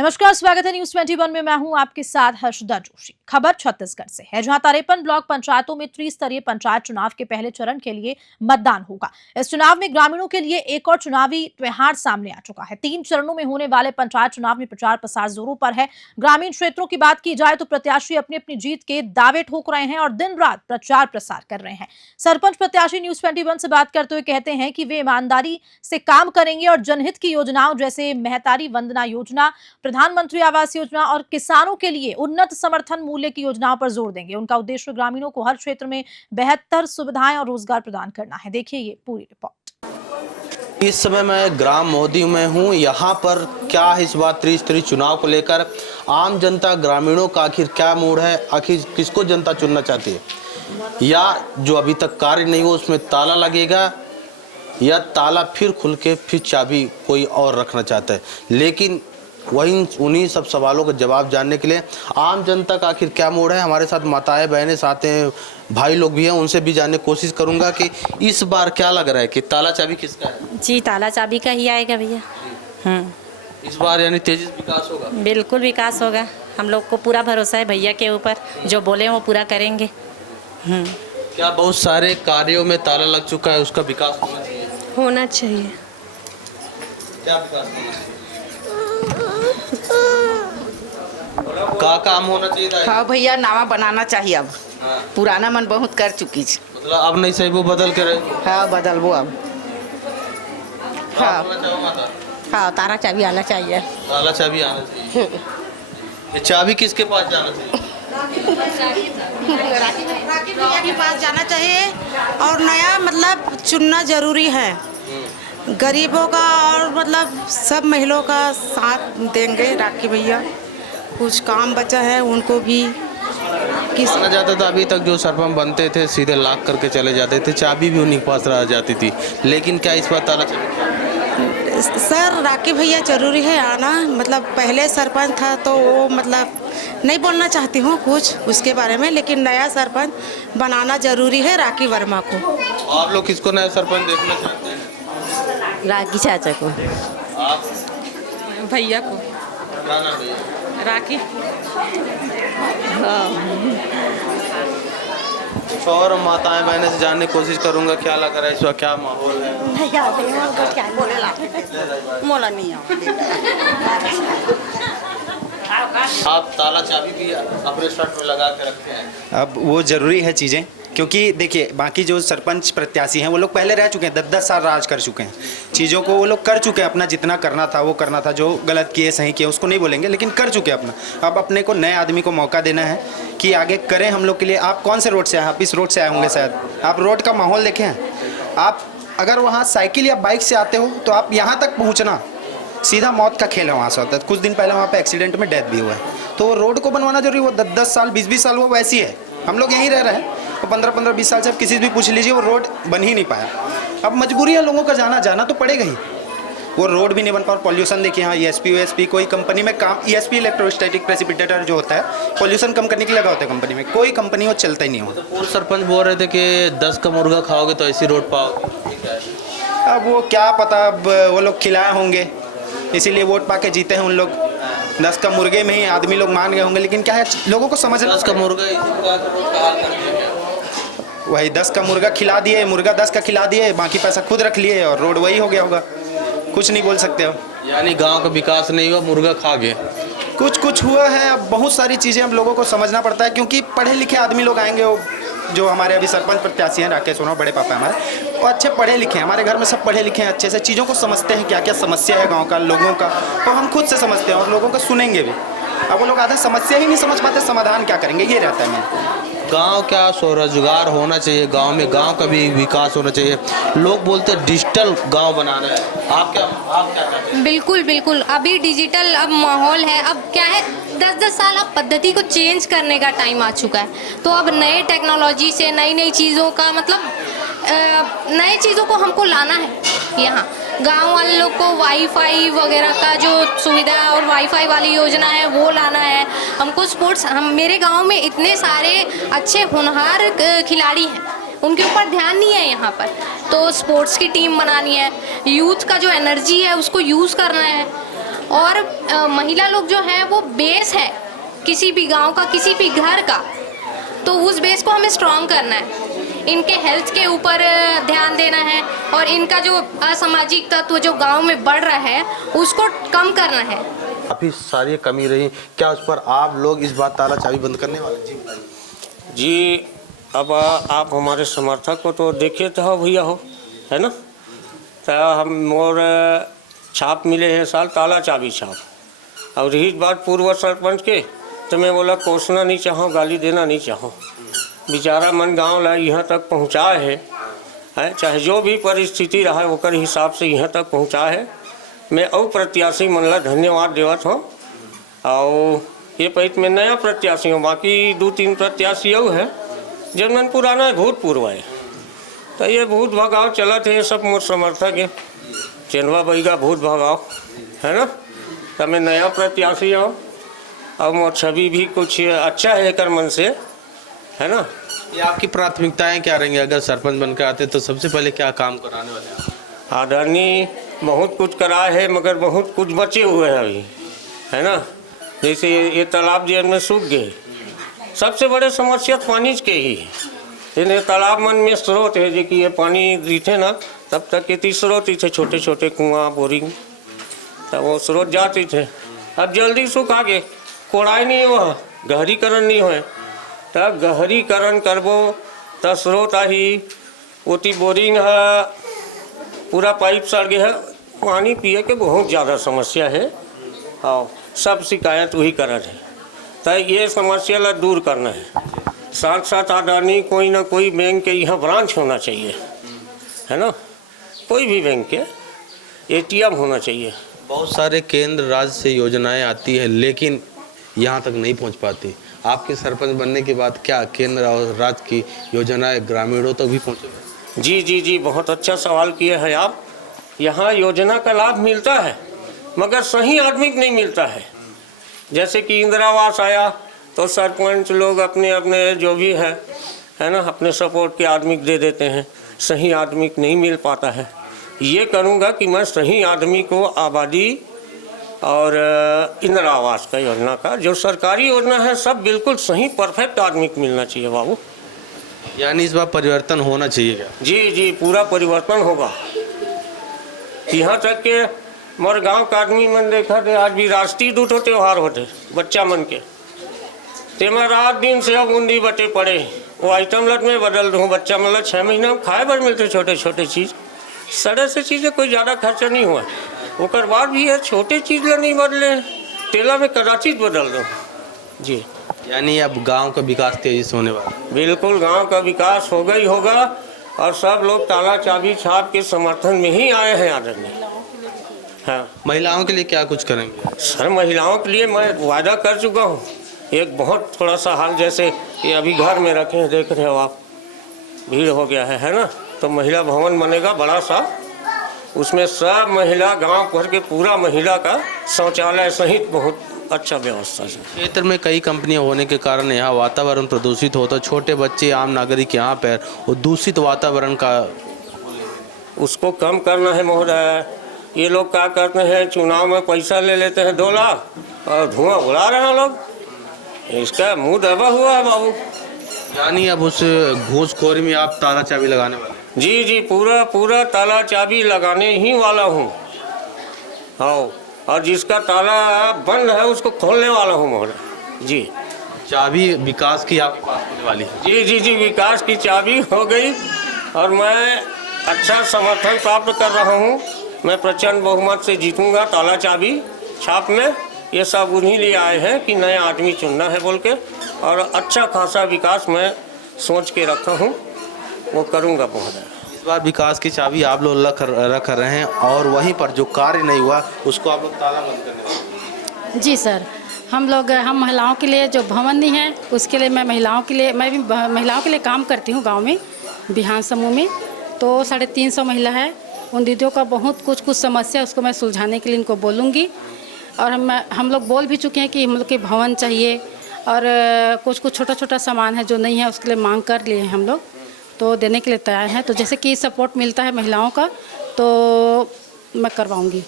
नमस्कार, स्वागत है न्यूज 21 में। मैं हूं आपके साथ हर्षदा जोशी। खबर छत्तीसगढ़ से है, जहां 53 ब्लॉक पंचायतों में त्रिस्तरीय पंचायत चुनाव के पहले चरण के लिए मतदान होगा। इस चुनाव में ग्रामीणों के लिए एक और चुनावी त्योहार सामने आ चुका है। 3 चरणों में होने वाले पंचायत चुनाव में प्रचार प्रसार जोरों पर है। ग्रामीण क्षेत्रों की बात की जाए तो प्रत्याशी अपनी अपनी जीत के दावे ठोक रहे हैं और दिन रात प्रचार प्रसार कर रहे हैं। सरपंच प्रत्याशी न्यूज 21 से बात करते हुए कहते हैं कि वे ईमानदारी से काम करेंगे और जनहित की योजनाओं जैसे महतारी वंदना योजना, प्रधानमंत्री आवास योजना और किसानों के लिए उन्नत समर्थन मूल्य की योजनाओं पर जोर देंगे। उनका उद्देश्य ग्रामीणों को हर क्षेत्र में बेहतर सुविधाएं और रोजगार प्रदान करना है। देखिए ये पूरी रिपोर्ट। इस समय मैं ग्राम मोदी में हूँ। यहाँ पर क्या है इस बार त्रिस्तरीय चुनाव को लेकर आम जनता ग्रामीणों का आखिर क्या मूड है, आखिर किसको जनता चुनना चाहती है, या जो अभी तक कार्य नहीं हुआ उसमें ताला लगेगा, या ताला फिर खुल के फिर चाबी कोई और रखना चाहता है। लेकिन वहीं उन्हीं सब सवालों का जवाब जानने के लिए आम जनता का आखिर क्या मूड है, हमारे साथ माताएं बहनें साथ हैं, भाई लोग भी हैं, उनसे भी जानने की कोशिश करूंगा कि इस बार क्या लग रहा है कि ताला चाबी किसका है। जी, ताला चाबी का ही आएगा भैया। इस बार यानी तेजी से विकास होगा। बिल्कुल विकास होगा, हम लोग को पूरा भरोसा है भैया के ऊपर, जो बोले वो पूरा करेंगे। क्या बहुत सारे कार्यों में ताला लग चुका है, उसका विकास होना चाहिए? होना चाहिए। क्या विकास होना चाहिए? का काम होना चाहिए? हाँ भैया, नावा बनाना चाहिए अब। पुराना मन बहुत कर चुकी है। मतलब अब नहीं सही, वो बदल के रहे। हाँ बदलबो अब। हाँ हाँ, ताला चाबी आना चाहिए। ताला चाबी आना चाहिए। ये चाबी किसके पास जाना चाहिए? राखी भैया के पास जाना चाहिए। और नया मतलब चुनना जरूरी है। गरीबों का और मतलब सब महिलाओं का साथ देंगे राखी भैया। कुछ काम बचा है उनको भी माना जाता था अभी तक जो सरपंच बनते थे सीधे लाख करके चले जाते थे, चाबी भी उन्हीं के पास रह जाती थी। लेकिन क्या इस बार ताला चाबी? सर राखी भैया जरूरी है आना। मतलब पहले सरपंच था तो वो मतलब नहीं बोलना चाहती हूँ कुछ उसके बारे में, लेकिन नया सरपंच बनाना जरूरी है राखी वर्मा को। आप लोग किसको नया सरपंच देखना चाहते हैं? राखी चाचा को। आप? भैया को। क्या नाम भैया? राखी। और माताएं बहनें से जानने की कोशिश करूंगा क्या लग रहा है इस वक्त, क्या माहौल है। आप ताला चाबी भी अपने शर्ट में लगा के रखते हैं? अब वो ज़रूरी है चीज़ें, क्योंकि देखिए बाकी जो सरपंच प्रत्याशी हैं वो लोग पहले रह चुके हैं, 10-10 साल राज कर चुके हैं, चीज़ों को वो लोग कर चुके हैं, अपना जितना करना था वो करना था, जो गलत किए सही किए उसको नहीं बोलेंगे, लेकिन कर चुके हैं अपना। अब अपने को नए आदमी को मौका देना है कि आगे करें हम लोग के लिए। आप कौन से रोड से आए? आप इस रोड से आए होंगे शायद, आप रोड का माहौल देखें हैं। आप अगर वहाँ साइकिल या बाइक से आते हो तो आप यहाँ तक पहुँचना सीधा मौत का खेल है वहाँ से होता है। कुछ दिन पहले वहाँ पे एक्सीडेंट में डेथ भी हुआ है, तो वो रोड को बनवाना जरूरी। वो 10-10 साल 20-20 साल वो वैसी है, हम लोग यहीं रह रहे हैं, तो 15-15-20 साल से आप किसी से भी पूछ लीजिए वो रोड बन ही नहीं पाया। अब मजबूरी है लोगों का, जाना तो पड़ेगा ही। वो रोड भी नहीं बन पा। पॉल्यूशन देखिए, यहाँ ESP कोई कंपनी में काम, ESP इलेक्ट्रोस्टैटिक प्रेसिपिटेटर जो होता है पॉल्यूशन कम करने के लिए लगा होता है कंपनी में, कोई कंपनी वो चलता ही नहीं हो। तो पूर्व सरपंच बोल रहे थे कि 10 का मुर्गा खाओगे तो ऐसी रोड पाओगे। अब वो क्या पता, अब वो लोग खिलाए होंगे इसीलिए वोट पा के जीते हैं उन लोग। 10 का मुर्गे में ही आदमी लोग मान गए होंगे, लेकिन क्या है लोगों को समझना। 10 का मुर्गा वही 10 का मुर्गा खिला दिए, मुर्गा 10 का खिला दिए, बाकी पैसा खुद रख लिए और रोड वही हो गया होगा। कुछ नहीं बोल सकते हो। यानी गांव का विकास नहीं हुआ, मुर्गा खा गए। कुछ हुआ है। अब बहुत सारी चीज़ें अब लोगों को समझना पड़ता है, क्योंकि पढ़े लिखे आदमी लोग आएंगे। वो जो हमारे अभी सरपंच प्रत्याशी हैं राकेश सोना, बड़े पापा हमारे, वो अच्छे पढ़े लिखे हैं। हमारे घर में सब पढ़े लिखे हैं, अच्छे से चीज़ों को समझते हैं, क्या क्या समस्या है गांव का, लोगों का, तो हम खुद से समझते हैं और लोगों को सुनेंगे भी। अब वो लोग आधे समस्या ही नहीं समझ पाते, समाधान क्या करेंगे, ये रहता है मेरा। गांव क्या स्वरोजगार होना चाहिए, गांव में गांव का भी विकास होना चाहिए। लोग बोलते हैं डिजिटल गांव बनाना है, आप क्या चाहते हैं? बिल्कुल अभी डिजिटल अब माहौल है। अब क्या है, 10-10 साल अब पद्धति को चेंज करने का टाइम आ चुका है। तो अब नए टेक्नोलॉजी से नई चीज़ों का मतलब नए चीज़ों को हमको लाना है। यहाँ गांव वाले लोग को वाईफाई वगैरह का जो सुविधा और वाईफाई वाली योजना है वो लाना है हमको। स्पोर्ट्स, मेरे गांव में इतने सारे अच्छे होनहार खिलाड़ी हैं, उनके ऊपर ध्यान नहीं है यहाँ पर। तो स्पोर्ट्स की टीम बनानी है, यूथ का जो एनर्जी है उसको यूज़ करना है। और महिला लोग जो है वो बेस है किसी भी गांव का, किसी भी घर का, तो उस बेस को हमें स्ट्रॉन्ग करना है। इनके हेल्थ के ऊपर ध्यान देना है और इनका जो असामाजिक तत्व जो गांव में बढ़ रहा है उसको कम करना है। काफ़ी सारी कमी रही, क्या उस पर आप लोग इस बार ताला चाबी बंद करने वाले? जी, अब आप हमारे समर्थक को तो देखे तो भैया हो, है ना। तो हम और छाप मिले हैं साल ताला चाबी छाप। और रही बात पूर्व सरपंच के, तो मैं बोला कोसना नहीं चाहूँ, गाली देना नहीं चाहूँ। बेचारा मन गांव ला यहाँ तक पहुँचा है, चाहे जो भी परिस्थिति रहा ओकर हिसाब से यहाँ तक पहुँचा है। मैं और प्रत्याशी मन ला धन्यवाद देवत हूँ। और ये पैत में नया प्रत्याशी हूँ, बाकी 2-3 प्रत्याशी और है जिनमें पुराना भूतपूर्व है। तो ये भूत भगाव चलत है, ये सब मोर समर्थक है, चेनवा बैगा भूत भगाव, है ना। तो मैं नया प्रत्याशी हूँ और मोर छवि भी कुछ अच्छा है एक मन से, है ना। ये आपकी प्राथमिकताएं क्या रहेंगी? अगर सरपंच बनकर आते तो सबसे पहले क्या काम कराने वाले हैं? आदरणीय बहुत कुछ करा है मगर बहुत कुछ बचे हुए हैं अभी, है ना। जैसे ये तालाब जेल में सूख गए, सबसे बड़े समस्या पानी के ही है। इन्हें तालाब मन में स्रोत है जो कि ये पानी दिखे ना तब तक ये स्रोत ही थे, छोटे छोटे कुआं बोरिंग, तब वो स्रोत जाते थे। अब जल्दी सूखा गए, कोड़ाई नहीं हुआ, गहरीकरण नहीं हुए, तब गहरीकरण करबो तब स्रोत आही, ओती बोरिंग है, पूरा पाइप सड़ गया है, पानी पिए के बहुत ज़्यादा समस्या है और सब शिकायत वही करत है। तो ये समस्या ला दूर करना है। साथ साथ आदरणीय कोई ना कोई बैंक के यहाँ ब्रांच होना चाहिए, है ना। कोई भी बैंक के ATM होना चाहिए। बहुत सारे केंद्र राज्य से योजनाएं आती है लेकिन यहाँ तक नहीं पहुँच पाती। आपके सरपंच बनने के बाद क्या केंद्र और राज्य की योजनाएं ग्रामीणों तक भी पहुँचेगी? जी जी जी, बहुत अच्छा सवाल किए हैं आप। यहाँ योजना का लाभ मिलता है मगर सही आदमी को नहीं मिलता है। जैसे कि इंदिरा आवास आया तो सरपंच लोग अपने अपने जो भी है ना, अपने सपोर्ट के आदमी को दे देते हैं, सही आदमी को नहीं मिल पाता है। ये करूँगा कि मैं सही आदमी को आबादी और इंदिरा आवास का योजना का जो सरकारी योजना है सब बिल्कुल सही परफेक्ट आदमी को मिलना चाहिए बाबू। यानी इस बार परिवर्तन होना चाहिए क्या? जी जी, पूरा परिवर्तन होगा। यहाँ तक के मोर गांव का आदमी मन देखा थे, आज भी राष्ट्रीय दूत त्यौहार होते बच्चा मन के, तेमा रात दिन से अब उंडी बटे पड़े, वो आइटम लट में बदल दूँ। बच्चा मतलब 6 महीना में खाए बर मिलते छोटे छोटे चीज़, सड़े से चीज़ें कोई ज़्यादा खर्चा नहीं हुआ। ओकर बाद भी है छोटे चीज़ ला नहीं बदले, तेला में कदाचित बदल दो। जी, यानी अब गांव का विकास तेजी से होने वाला है। बिल्कुल गांव का विकास होगा ही होगा और सब लोग ताला चाबी छाप के समर्थन में ही आए हैं आदरणीय। हाँ, महिलाओं के लिए क्या कुछ करेंगे? सर महिलाओं के लिए मैं वादा कर चुका हूँ। एक बहुत थोड़ा सा हाल, जैसे ये अभी घर में रखे हैं, देख रहे हो आप, भीड़ हो गया है ना। तो महिला भवन बनेगा बड़ा सा, उसमें सब महिला गांव भर के पूरा महिला का शौचालय सहित बहुत अच्छा व्यवस्था है। क्षेत्र में कई कंपनियां होने के कारण यहाँ वातावरण प्रदूषित होता, छोटे बच्चे आम नागरिक यहाँ पर वो दूषित वातावरण का उसको कम करना है महोदय। ये लोग क्या करते हैं, चुनाव में पैसा ले लेते हैं 2 लाख और धुआं उड़ा रहे हैं लोग, इसका मुंह दबा हुआ है बाबू। यानी अब उस घूसखोरी में आप ताला चाबी लगाने वाले? जी जी, पूरा पूरा ताला चाबी लगाने ही वाला हूँ। हाँ, और जिसका ताला बंद है उसको खोलने वाला हूँ महोदय। जी, चाबी विकास की आपके पास होने वाली है? जी जी जी, विकास की चाबी हो गई और मैं अच्छा समर्थन प्राप्त कर रहा हूँ। मैं प्रचंड बहुमत से जीतूंगा ताला चाबी छाप में। ये सब उन्हीं लिए आए हैं कि नया आदमी चुनना है बोल के, और अच्छा खासा विकास मैं सोच के रखा हूँ, वो करूँगा महोदय। इस बार विकास की चाबी आप लोग रख रहे हैं और वहीं पर जो कार्य नहीं हुआ उसको आप लोग ताला बंद करने वाले? जी सर, हम महिलाओं के लिए जो भवन नहीं है उसके लिए मैं भी महिलाओं के लिए काम करती हूँ गांव में, बिहान समूह में। तो 350 महिला है, उन दीदियों का बहुत कुछ समस्या उसको मैं सुलझाने के लिए इनको बोलूँगी। और हम लोग बोल भी चुके हैं कि हम लोग के भवन चाहिए और कुछ छोटा सामान है जो नहीं है उसके लिए मांग कर लिए हैं हम लोग, तो देने के लिए तैयार हैं। तो जैसे कि सपोर्ट मिलता है महिलाओं का तो मैं करवाऊँगी।